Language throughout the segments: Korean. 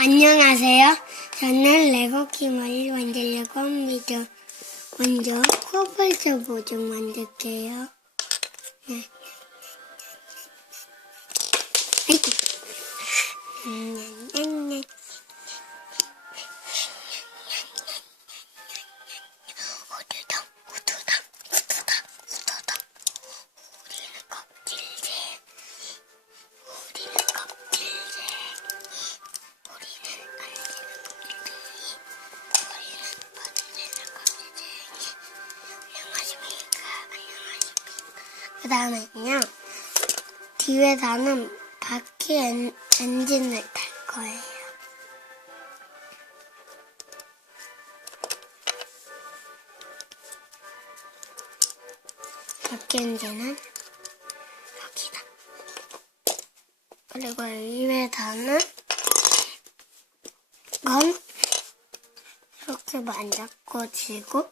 안녕하세요. 저는 레고 키머를 만들려고 합니다. 먼저 코뿔소 보조 만들게요. 네. 아이고. 음, 음, 음. 그 다음에는요. 뒤에 다는 바퀴 엔, 엔진을 탈 거예요. 바퀴 엔진은 여기다. 그리고 위에 다는 건 이렇게 만잡고 지고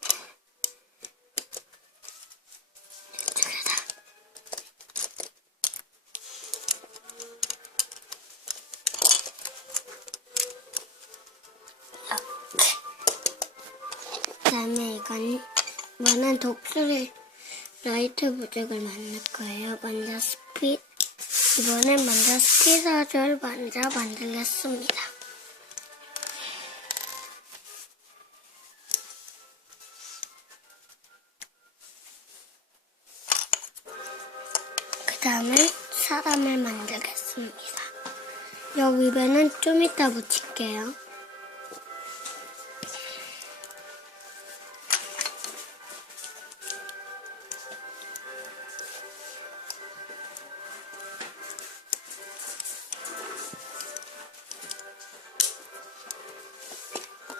다음에 이건 이거는 독수리 라이트 부적을 만들 거예요. 먼저 스피 이번엔 먼저 스피서를 먼저 만들겠습니다. 그 다음에 사람을 만들겠습니다. 여기 위에는 좀 이따 붙일게요.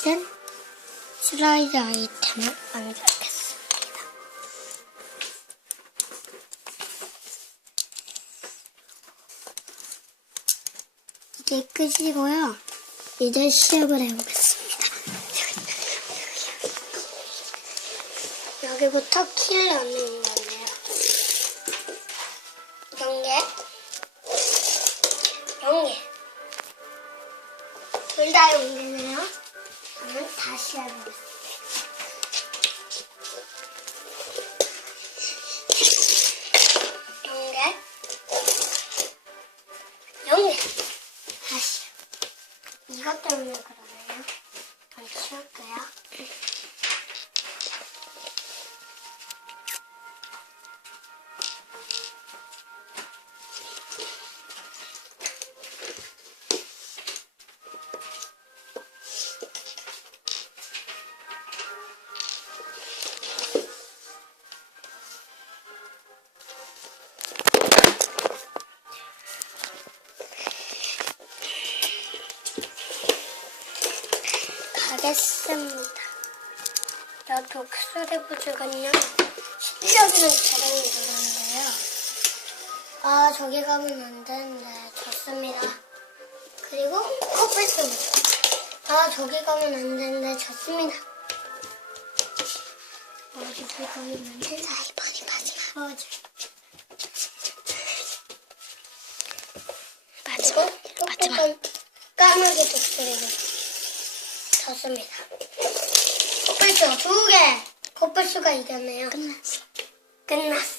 짠! 슬라이드 아이템을 만들겠습니다. 이게 끝이고요. 이제 시합을 해보겠습니다. 여기부터 키를 넣는 건데요. 연계, 연계. 둘다 연계네요. 저는 다시 해보겠습니다. 연계, 연계. 다시. 이것 때문에 그러네요. 좀 치울게요. 가겠습니다. 여 독수리 부족은요, 실력이는 자랑이 그러는데요. 아, 저기 가면 안 되는데, 좋습니다. 그리고 부족. 아, 저기 가면 안 되는데, 좋습니다. 어, 저기 가면 안 되는데, 이번이 마지막. 어, 마지막. 마지막. 까마귀 독수리가 좋습니다. 코뿔소 두 개. 코뿔소가 이겼네요. 끝났어. 끝났어.